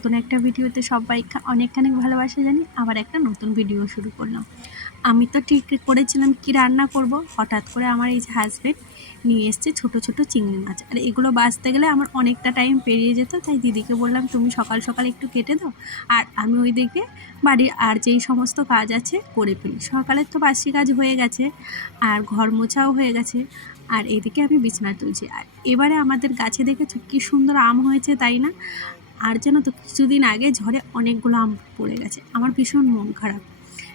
নতুন একটা ভিডিওতে সবাইকে অনেকখানি ভালোবাসা জানি। আবার একটা নতুন ভিডিও শুরু করলাম। আমি তো ঠিক করেছিলাম কি রান্না করব, হঠাৎ করে আমার এই যে হাজবেন্ড নিয়ে এসছে ছোট ছোট চিংড়ি মাছ, আর এগুলো বাছতে গেলে আমার অনেকটা টাইম পেরিয়ে যেত। তাই দিদিকে বললাম তুমি সকাল সকাল একটু কেটে দাও, আর আমি ওই দিকে বাড়ির আর যেই সমস্ত কাজ আছে করে ফেলি। সকালের তো বাসি কাজ হয়ে গেছে, আর ঘর মোছাও হয়ে গেছে, আর এদিকে আমি বিছানা তুলছি। আর এবারে আমাদের গাছে দেখেছো কি সুন্দর আম হয়েছে, তাই না? আর যেন তো কিছুদিন আগে ঝড়ে অনেকগুলো আম পড়ে গেছে, আমার ভীষণ মন খারাপ।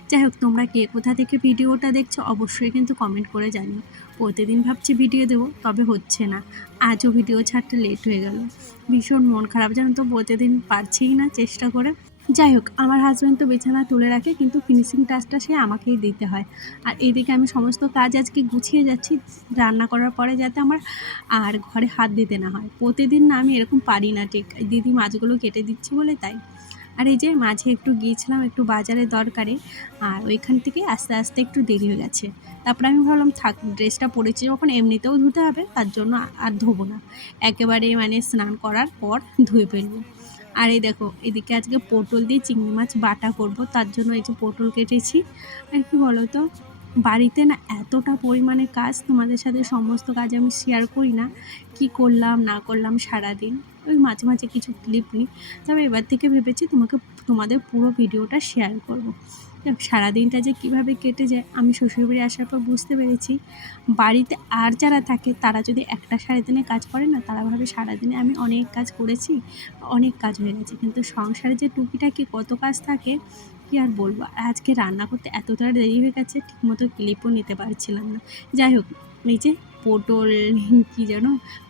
যাই হোক, তোমরা কে কোথা থেকে ভিডিওটা দেখছো অবশ্যই কিন্তু কমেন্ট করে জানিও। প্রতিদিন ভাবছি ভিডিও দেবো, তবে হচ্ছে না। আজও ভিডিও ছাড়তে লেট হয়ে গেল, ভীষণ মন খারাপ জানো তো, প্রতিদিন পারছিই না চেষ্টা করে। যাই হোক, আমার হাজব্যান্ড তো বিছানা তুলে রাখে, কিন্তু ফিনিশিং টাচটা সে আমাকেই দিতে হয়। আর এইদিকে আমি সমস্ত কাজ আজকে গুছিয়ে যাচ্ছি রান্না করার পরে, যাতে আমার আর ঘরে হাত দিতে না হয়। প্রতিদিন না আমি এরকম পারি না, ঠিক দিদি মাছগুলো কেটে দিচ্ছি বলে তাই। আর এই যে মাঝে একটু গিয়েছিলাম একটু বাজারে দরকারে, আর ওইখান থেকে আস্তে আস্তে একটু দেরি হয়ে গেছে। তারপরে আমি ভাবলাম থাক, ড্রেসটা পরেছি যখন এমনিতেও ধুতে হবে, তার জন্য আর ধোবো না, একেবারে মানে স্নান করার পর ধুয়ে ফেলবো। আর এই দেখো, এদিকে আজকে পটল দিয়ে চিংড়ি মাছ বাটা করব, তার জন্য এই যে পটল কেটেছি। আর কি বলো তো, বাড়িতে না এতটা পরিমাণে কাজ, তোমাদের সাথে সমস্ত কাজ আমি শেয়ার করি না, কি করলাম না করলাম সারাদিন। ওই মাঝে মাঝে কিছু ক্লিপ নিই, তবে এবার থেকে ভেবেছি তোমাদের পুরো ভিডিওটা শেয়ার করব। সারাদিনটা যে কিভাবে কেটে যায় আমি শ্বশুরবাড়ি আসার পর বুঝতে পেরেছি। বাড়িতে আর যারা থাকে তারা যদি একটা সারাদিনে কাজ করে না, তারা ভাবে সারাদিনে আমি অনেক কাজ করেছি, অনেক কাজ হয়ে গেছে, কিন্তু সংসারে যে টুকিটাকি কত কাজ থাকে কি আর বলবো। আর আজকে রান্না করতে এতটা দেরি হয়ে গেছে, ঠিকমতো ক্লিপও নিতে পারছিলাম না। যাই হোক, এই যে পটল কি যেন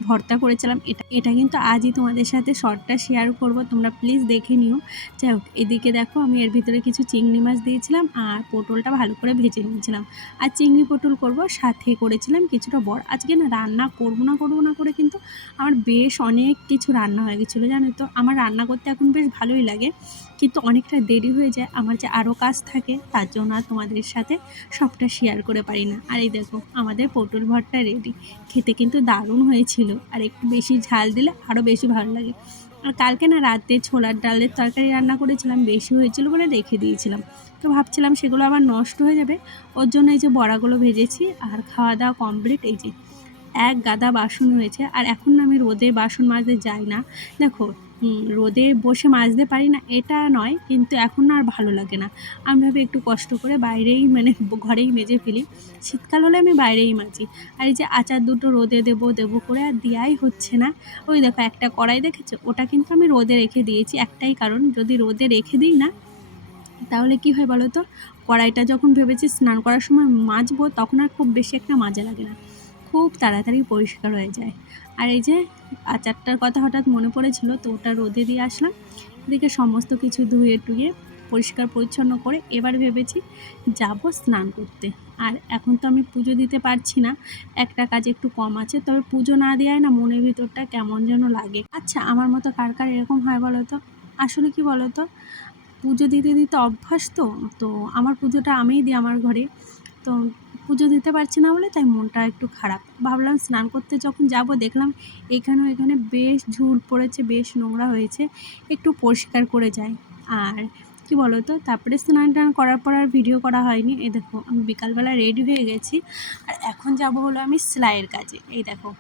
ভর্তা করেছিলাম, এটা কিন্তু আজই তোমাদের সাথে শর্টটা শেয়ার করব, তোমরা প্লিজ দেখে নিও। যাই হোক, এদিকে দেখো আমি এর ভিতরে কিছু চিংড়ি মাছ দিয়েছিলাম, আর পটলটা ভালো করে ভেজে নিয়েছিলাম। আর চিংড়ি পটল করব, সাথে করেছিলাম কিছুটা বড়। আজকে না রান্না করবো না করে কিন্তু আমার বেশ অনেক কিছু রান্না হয়ে গেছিলো, জানো তো। আমার রান্না করতে এখন বেশ ভালোই লাগে, কিন্তু অনেকটা দেরি হয়ে যায়, আমার যে আরও কাজ থাকে, তার জন্য আর তোমাদের সাথে সবটা শেয়ার করে পারি না। আর এই দেখো আমাদের পটল ভর্তা রেডি, খেতে কিন্তু দারুণ হয়েছিল, আর একটু বেশি ঝাল দিলে আরও বেশি ভালো লাগে। আর কালকে না রাতে ছোলার ডালের তরকারি রান্না করেছিলাম, বেশি হয়েছিল বলে রেখে দিয়েছিলাম, তো ভাবছিলাম সেগুলো আবার নষ্ট হয়ে যাবে, ওর জন্য এই যে বড়াগুলো ভেজেছি। আর খাওয়া দাওয়া কমপ্লিট, এই যে এক গাদা বাসন হয়েছে। আর এখন না আমি রোদে বাসন মাজতে যাই না, দেখো রোদে বসে মাজতে পারি না এটা নয়, কিন্তু এখন না আর ভালো লাগে না। আমি ভাবি একটু কষ্ট করে বাইরেই মানে ঘরেই মেজে ফেলি, শীতকাল হলে আমি বাইরেই মাজি। আর এই যে আচার দুটো রোদে দেবো করে আর দেওয়াই হচ্ছে না। ওই দেখো একটা কড়াই দেখেছো, ওটা কিন্তু আমি রোদে রেখে দিয়েছি, একটাই কারণ, যদি রোদে রেখে দিই না তাহলে কি হয় বলো তো, কড়াইটা যখন ভেবেছি স্নান করার সময় মাজবো, তখন আর খুব বেশি একটা মাজা লাগে না, খুব তাড়াতাড়ি পরিষ্কার হয়ে যায়। আর এই যে আচারটার কথা হঠাৎ মনে পড়েছিল, তো ওটা রোদে দিয়ে আসলাম। এদিকে সমস্ত কিছু ধুয়ে টুয়ে পরিষ্কার পরিচ্ছন্ন করে এবার ভেবেছি যাব স্নান করতে। আর এখন তো আমি পুজো দিতে পারছি না, একটা কাজ একটু কম আছে, তবে পুজো না দেওয়ায় না মনের ভিতরটা কেমন যেন লাগে। আচ্ছা, আমার মতো কার কার এরকম হয় বলো তো? আসলে কি বলো তো, পুজো দিতে দিতে অভ্যাস তো, তো আমার পুজোটা আমিই দিই আমার ঘরে, তো পুজো দিতে পারছি না বলে তাই মনটা একটু খারাপ। ভাবলাম স্নান করতে যখন যাব, দেখলাম এখানে বেশ ঝুল পড়েছে, বেশ নোংরা হয়েছে, একটু পরিষ্কার করে যাই। আর কি বলো তো, তারপরে স্নান টান করার পর আর ভিডিও করা হয়নি। এই দেখো আমি বিকালবেলা রেডি হয়ে গেছি, আর এখন যাব হলো আমি সেলাইয়ের কাজে। এই দেখো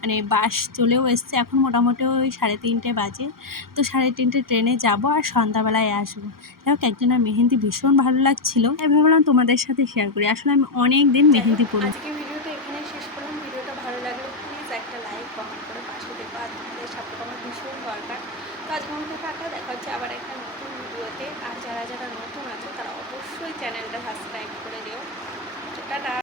মানে বাস চলেও এসছে, এখন মোটামুটি ওই 3:30 বাজে, তো 3:30 ট্রেনে যাব আর সন্ধ্যাবেলায় আসবো। যাই হোক, একজনের মেহেন্দি ভীষণ ভালো লাগছিলো, তাই ভাবলাম তোমাদের সাথে শেয়ার করি। আসলে আমি অনেক দিন মেহেন্দি পরি। আজকে ভিডিওটা এখানে শেষ করলাম। ভিডিওটা ভালো লাগলে প্লিজ একটা লাইক কমেন্ট করে পাশে দেখো, আর তোমাদের সাপোর্ট আমার ভীষণ দরকার। তো আজকে মতো টাকা দেখা হচ্ছে আবার একটা নতুন ভিডিওতে। আর যারা যারা নতুন আছে তারা অবশ্যই চ্যানেলটা সাবস্ক্রাইব করে দিও। টাটা।